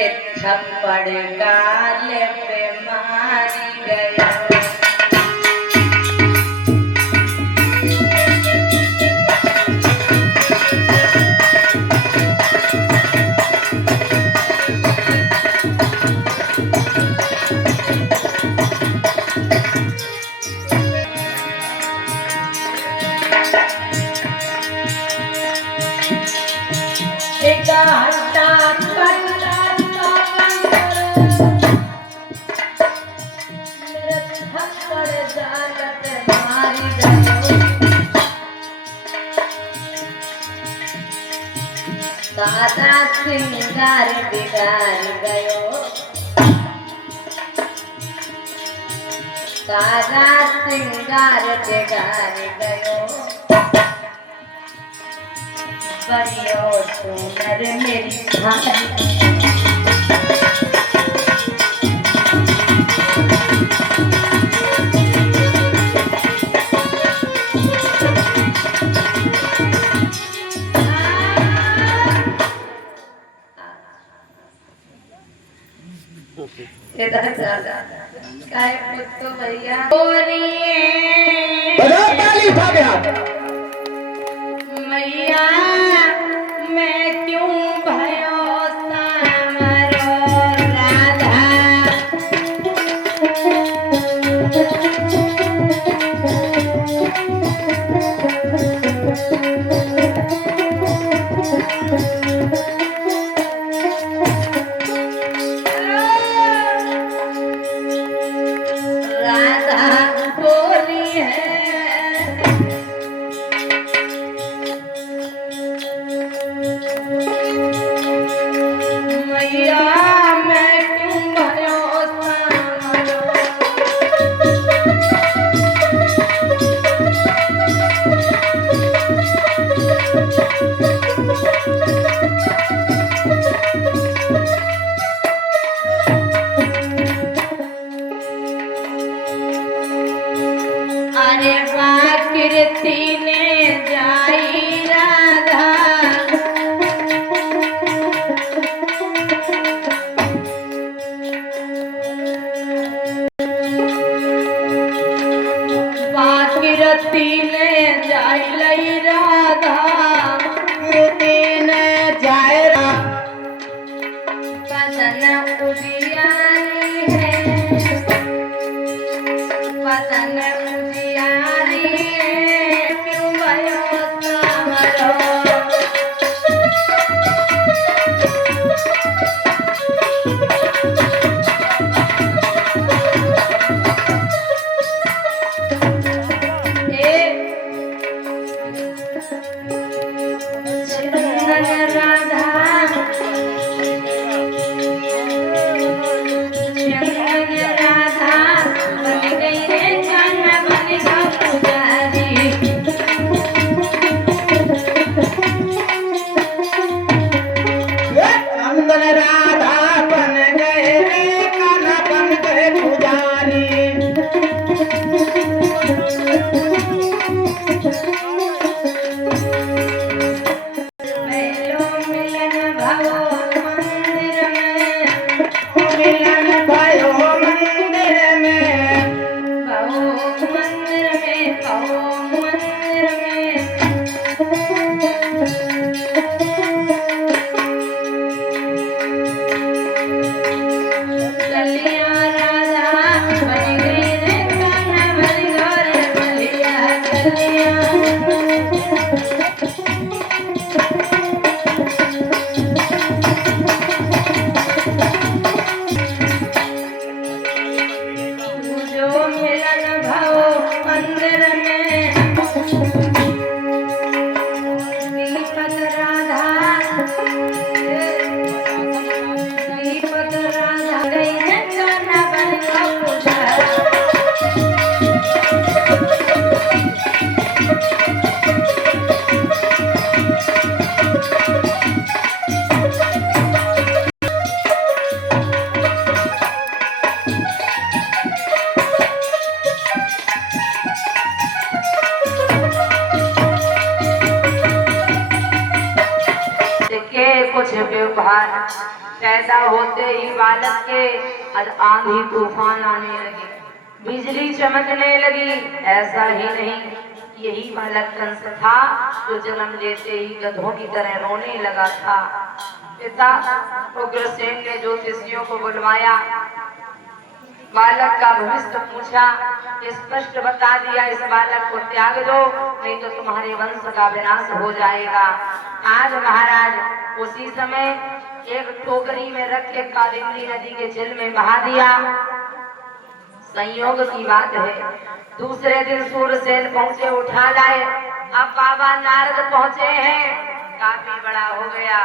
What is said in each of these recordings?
थप्पड़ गाल पे मारी गया। सारा सिंगार बिगाड़ गयो, सारा सिंगार बिगाड़ गयो। बनियो सुनर मेरी भाई इधर जा काय पुत्तो भैया बजा ताली भाग्या मैया मैं क्यों भयो सामरो राधा। अरे वाकृति ने जाई राधा, वाकृति ने जाई लई राधा, कृति ने जाए बदन उजियारी है, बदन उजियारी है, क्यों भयो सामरो। कुछ व्यवहार पैदा होते ही बालक के आंधी तूफान आने लगे, बिजली चमकने लगी। ऐसा ही नहीं, यही बालक कंस था जो जन्म लेते ही गधों की तरह रोने लगा था। पिता उग्रसेन ने ज्योतिषियों को बुलवाया, बालक का भविष्य पूछा, स्पष्ट बता दिया, इस बालक को त्याग दो नहीं तो तुम्हारे वंश का विनाश हो जाएगा। आज महाराज उसी समय एक टोकरी में रख के कालिंदी नदी के जल में बहा दिया। संयोग की बात है, दूसरे दिन सूरसेन पहुंचे, उठा लाए। अब बाबा नारद पहुंचे हैं, काफी बड़ा हो गया।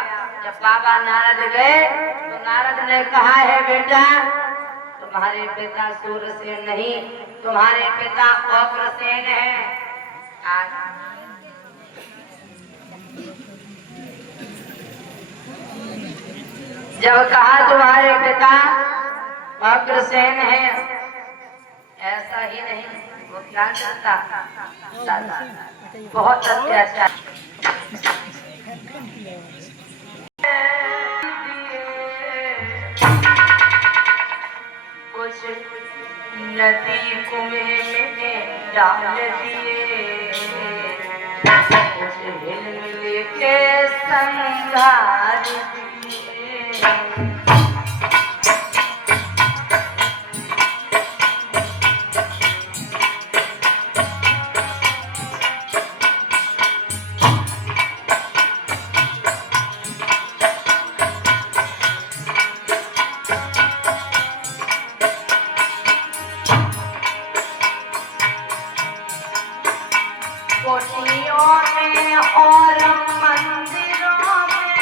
जब बाबा नारद गए तो नारद ने कहा है, बेटा तुम्हारे पिता सूरसेन नहीं, तुम्हारे पिता उग्रसेन है। जब कहा तुम्हारे पिता उग्रसेन है, ऐसा ही नहीं, वो क्या करता, बहुत अत्याचार। कुछ नदी कुएं में डाल दिए, कुछ हिल के संघार दिए। कोठियों में और मंदिरों में,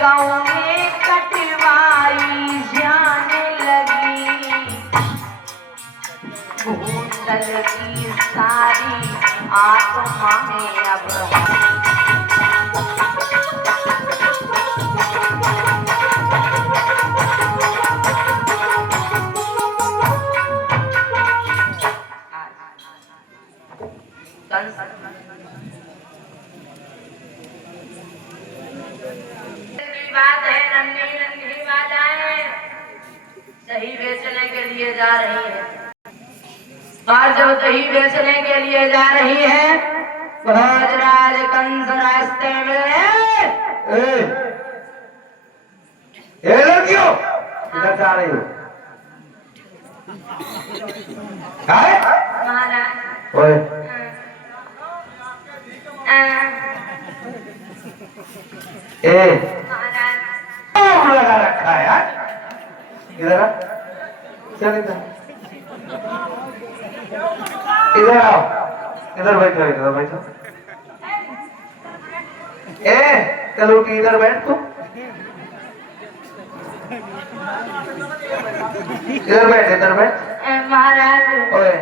गाँव में कटवाई जाने लगी। भूतल की सारी आत्माएं अब बात है, नन्ही नन्ही बाधाएं दही बेचने के लिए जा रही है। और जब दही बेचने के लिए जा रही है, भोजराज कंस रास्ते में, लड़कियों इधर जा रही हो? महाराज ओए लगा रखा है यार, इधर आ, चल इधर आओ, इधर बैठो, इधर बैठो। चलो उठी, इधर बैठ तू, इधर बैठ, इधर बैठ। महाराज ओए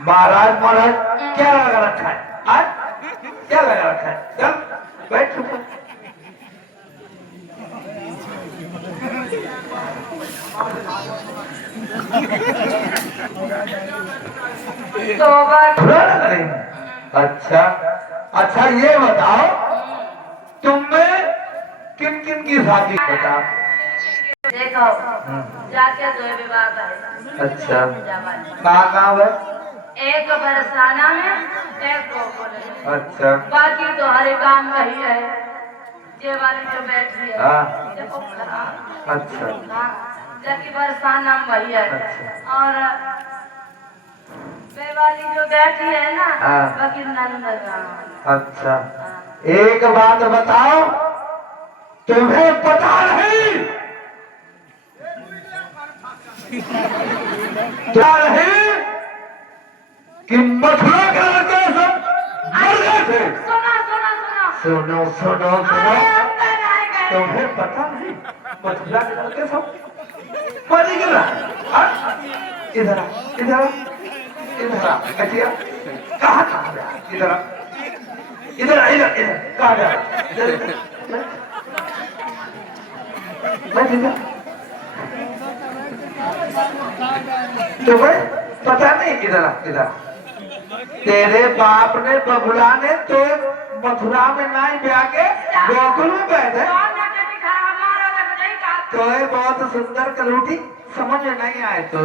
महाराज महाराज क्या लगा रखा है आज, क्या लगा रखा है? चल बैठ चुप। अच्छा अच्छा, ये बताओ तुम में किन किन की शादी बताओ। देखो जाके दो विवाह है। अच्छा कहाँ है? एक बरसाना में, एक गोकुल। अच्छा बाकी तो हर काम वही है, ये वाली जो बैठी है। हाँ देखो खराब। अच्छा हाँ, जबकि बरसाना में वही है। अच्छा। और वे वाली जो बैठी है ना, हाँ। बाकी नंदगांव। अच्छा एक बात बताओ, तुम्हें पता नहीं क्या नहीं कि मथुरा के लड़के सब मर गए थे? सुनो सुनो सुनो सुनो सुनो सुनो, तुम्हें पता नहीं मथुरा के लड़के सब मर गए? इधर इधर इधर कटिया कहाँ कहाँ गया? इधर इधर इधर इधर कहाँ गया? तुम्हें पता नहीं? इधर इधर तेरे बाप ने बबुला ने तो मथुरा में नाई ब्याह के गोकुल में बैठे तो ये बहुत सुंदर कलूटी समझ में नहीं आए तो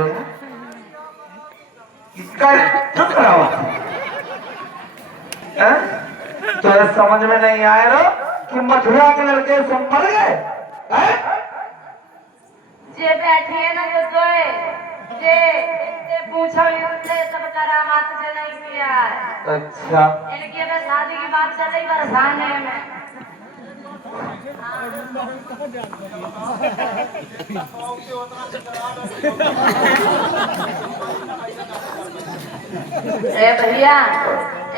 इसका चुप रहो तो ये समझ में नहीं आए रो कि मथुरा के लड़के सब मर गए जे बैठी है ना जो जे पूछो इनसे सब करामात से नहीं किया है। अच्छा इनकी अगर शादी की बात चल रही बरसाने में ए भैया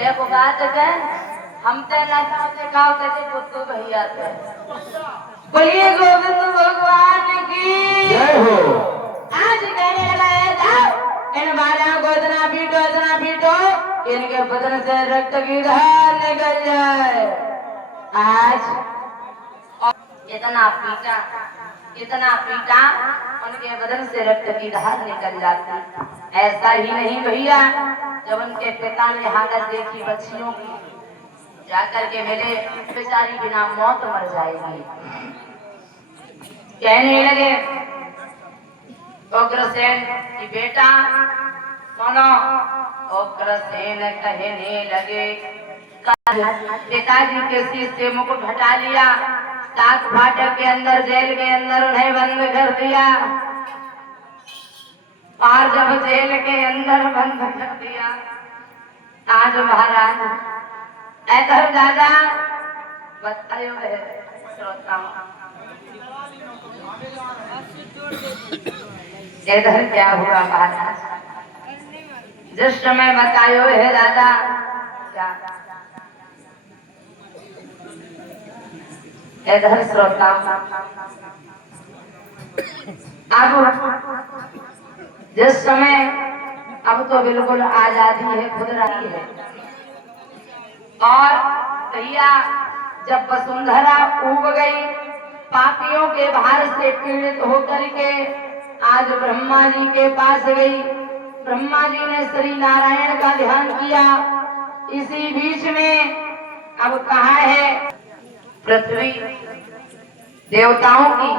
एक बात है हम ते ना खाओ ते पुत्तू भैया थे बोलिए गोविंद भगवान की जय हो। आज कहने लगा है जाओ इन बालियों को इतना पीटो इनके बदन से रक्त की धार निकल जाए। आज इतना पीटा उनके बदन से रक्त की धार निकल जाती। ऐसा ही नहीं भैया जब उनके पिता ने हालत देखी बच्चियों की जाकर के मेरे बेचारी बिना मौत मर जाएगी। कहने लगे उग्रसेन की बेटा सुनो। उग्रसेन कहने लगे पिताजी के शीश से मुकुट हटा लिया, सात फाटक के अंदर जेल के अंदर उन्हें बंद कर दिया और जब जेल के अंदर बंद कर दिया आज महाराज ऐसा दादा बतायो है श्रोताओं इधर क्या हुआ महाराज जिस समय बतायो है दादा क्या इधर श्रोताओं अब जिस समय अब तो बिल्कुल आजादी है खुद रही है और भैया जब वसुंधरा उब गई पापियों के भार से पीड़ित होकर के आज ब्रह्मा जी के पास गई। ब्रह्मा जी ने श्री नारायण का ध्यान किया। इसी बीच में अब कहा है पृथ्वी देवताओं की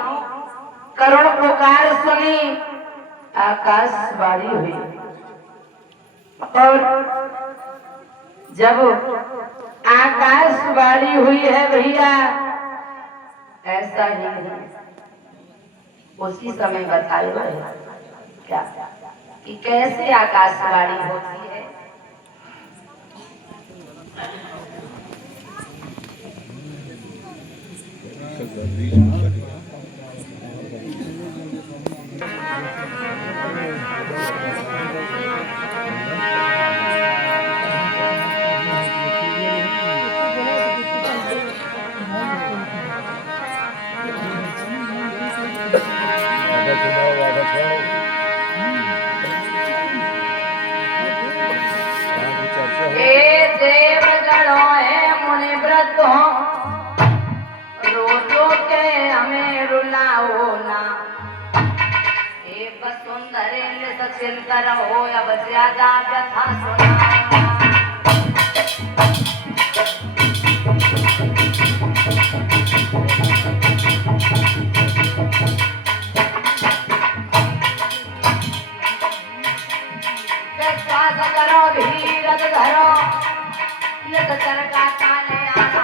करुण पुकार सुनी आकाशवाणी हुई और जब आकाशवाणी हुई है भैया ऐसा ही नहीं उसी समय बताया है क्या कि कैसे आकाशवाणी होती है। चिंतन हो अब ज्यादा व्यथा सुना विश्वास करो धीरज धरो नित चरका काले आना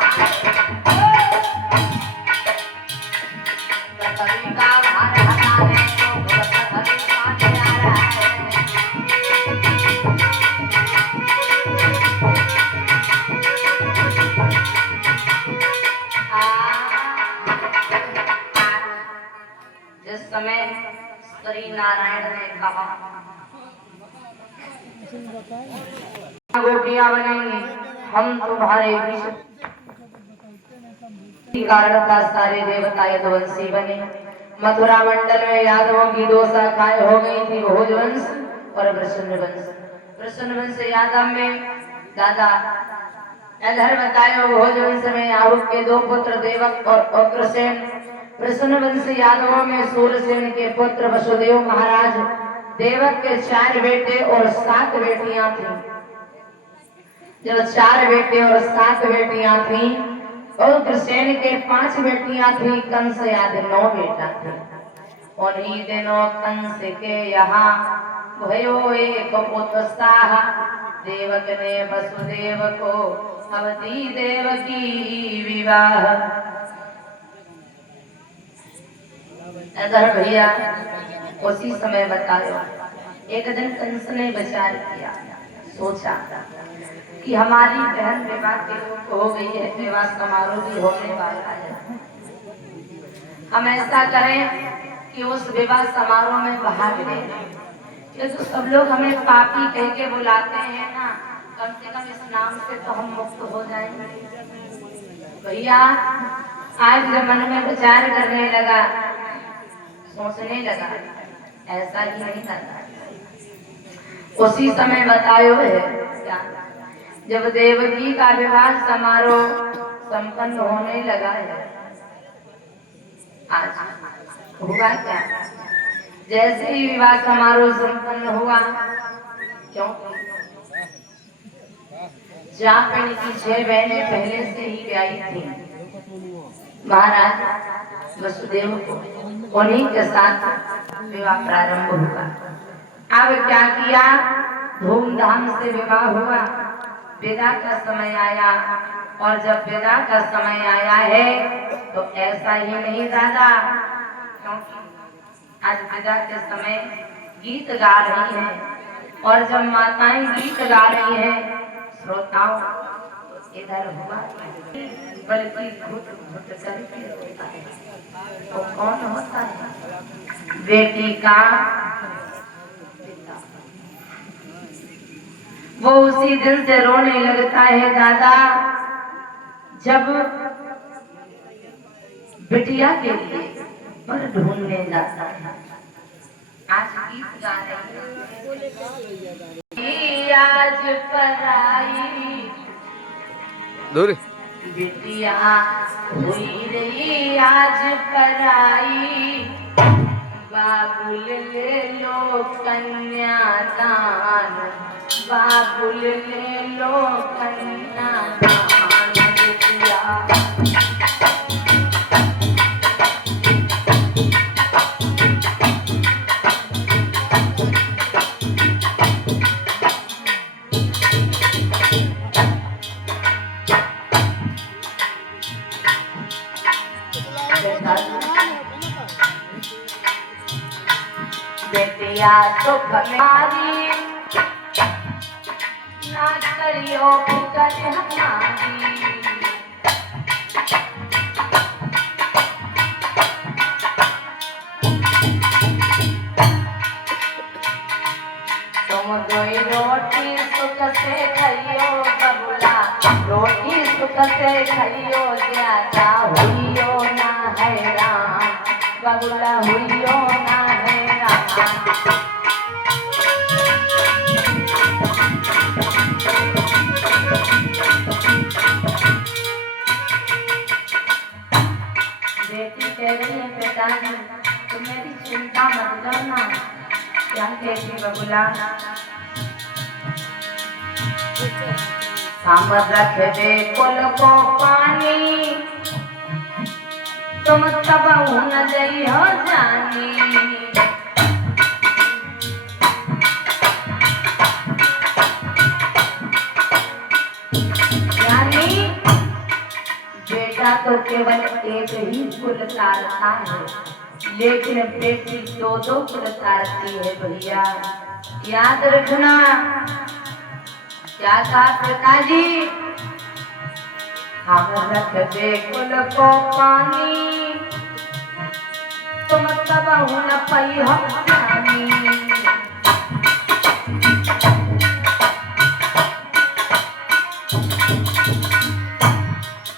पृथ्वी का भार हटाने को पृथ्वी काले आ रहा है। जिस समय श्री नारायण ने कहा गोपियां बनेंगे हम तुम्हारे बीच कारण था सारे देवता यदुवंशी बने। मथुरा मंडल में यादवों की दो शाखाएं हो गई थी भोजवंश और वृषणवंश यादव में दादा इधर बताए भोजवंश में याहुक के दो पुत्र देवक और उग्रसेन। वृषणवंश यादवों में सूरसेन के पुत्र वसुदेव महाराज। देवक के 4 बेटे और 7 बेटियां थी। जब 4 बेटे और 7 बेटियां थी, उग्रसेन के 5 बेटियां थी, कंस आदि 9 बेटा थे। उन्हीं दिनों कंस के यहाँ भयो एक उत्साह, देवक ने वसुदेव को अवधि देवकी विवाह। अगर भैया उसी समय बतायो, एक दिन कंस ने विचार किया, सोचा कि हमारी बहन विवाह के योग हो गई है, विवाह समारोह भी होने वाला है। हम ऐसा करें कि उस विवाह समारोह में भाग लें। ये तो सब लोग हमें पापी कह के बुलाते हैं ना, कम से कम इस नाम से तो हम मुक्त हो जाएंगे। भैया आज जब मन में विचार करने लगा, सोचने लगा, ऐसा ही नहीं करना। उसी समय बतायो है क्या, जब देवकी का विवाह समारोह संपन्न होने लगा है, आज हुआ क्या, जैसे ही विवाह समारोह संपन्न हुआ, क्योंकि जापन की 6 बहनें पहले से ही ब्याही थी, महाराज वसुदेव को उन्हीं के साथ विवाह प्रारंभ हुआ। अब क्या किया, धूमधाम से विवाह हुआ, विदा का समय आया, और जब विदा का समय आया है तो ऐसा ही नहीं दादा, क्योंकि आज विदा के समय गीत गा रही हैं, और जब माताएं गीत गा रही हैं, श्रोताओं तो इधर हुआ बल्कि घुट घुट करके रोता है। तो कौन होता है, बेटी का पिता, वो उसी दिन से रोने लगता है दादा, जब बिटिया के लिए पर ढूंढने जाता है। आज गीत गा रही है, आज पराई बिटिया हुई रही आज पराई, बाबुल ले लो कन्यादान, बाबुल ले लो कन्यादान, बिटिया बेटिया सुख मारी ना करियो फिकर हमारी, तुम दोई रोटी सुख से खाइयो बबुला, रोटी सुख से खाइयो, ज्यादा हुइयो ना हैरान, बबुला हुइयो ना हैरान। बेटी कह रही है, पिताजी तुम मेरी चिंता मत करना। क्या कहती बबुला, सामर रख दे कुल को पानी, तुम तब न जई हो जानी, यानी बेटा तो केवल एक ही कुल तारता है, लेकिन बेटी 2-2 कुल तारती है। भैया याद रखना, क्या कहा पिताजी, हम रख दे कुल को पानी, तुम तब न पई हो जानी,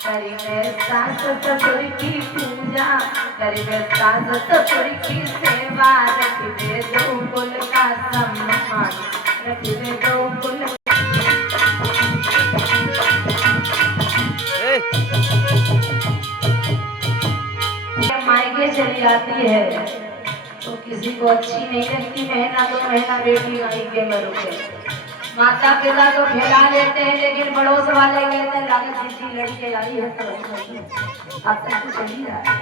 करिबे सास ससुर की पूजा, करिबे सास ससुर की सेवा, रखिबे 2 कुल का सम्मान, रखिबे 2 कुल। मायके चली जाती है तो किसी को अच्छी नहीं लगती, महीना 2 महीना बेटी मायके में रुके, माता पिता तो खिला लेते हैं, लेकिन पड़ोस वाले कहते हैं लाल किसी लड़के आई है तो अब तक तो चली रहा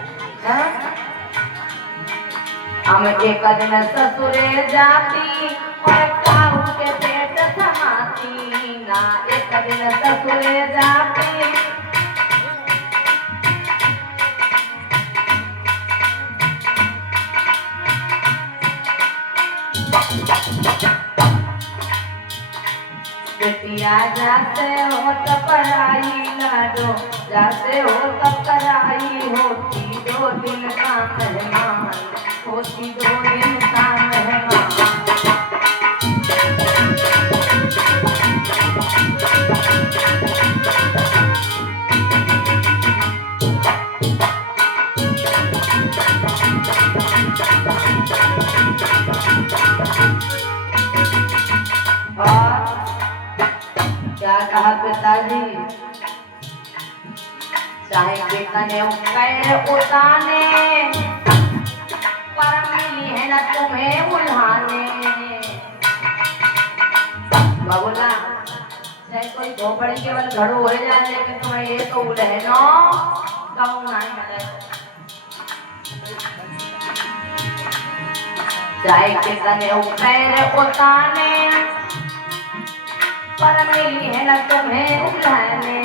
है। हम एक दिन ससुरे जाती और काहू के पेट समाती ना, एक दिन ससुरे जाती बेटिया जाते हो तब पढ़ाई लाडो, जाते हो तब कराई होती 2 दिन का मेहमान, होती 2 दिन का मेहमान। क्या कहा पिताजी, चाहे बेटा ने पैर उताने पर मिली है न तुम्हें उल्हाने। बाबूला चाहे कोई झोपड़ी केवल घड़ो हो जाए, लेकिन तुम्हें ये तो उल्हनो गाँव नहीं मिले। चाहे बेटा ने पैर उताने पर मिली है न तुम्हें उल्हाने।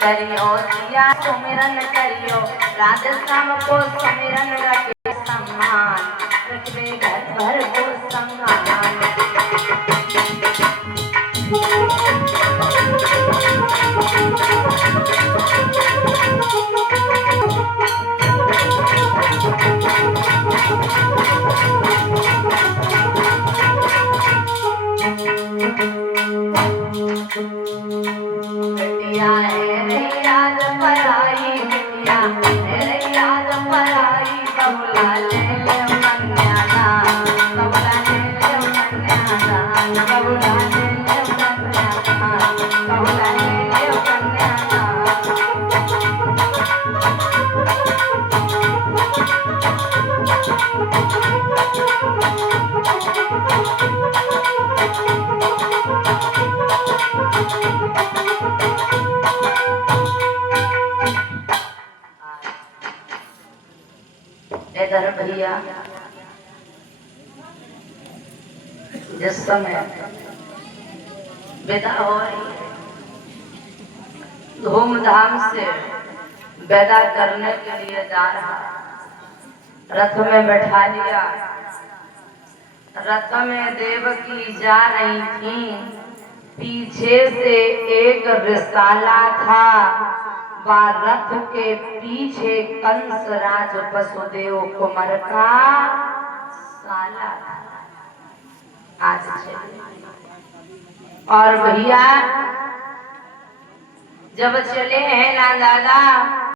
करियो दिया सुमिरन करियो, राधे श्याम को सुमिरन रखे सम्मान, रखबे घर भर को सम्मान। बिटिया है याद पराई, बिटिया है याद पराई, बबुला ले ले कन्यादान, बबुला ले ले कन्यादान, बबुला ले ले कन्यादान, बबुला ले ले कन्यादान। इधर भैया जिस समय विदा हो रही है, धूमधाम से विदा करने के लिए जा रहा, रथ में बैठा लिया। रथ में देवकी जा रही थी, पीछे से एक रिसाला था, रथ के पीछे कंस राज वसुदेव कुमार का साला था। आज और भैया जब चले हैं ना दादा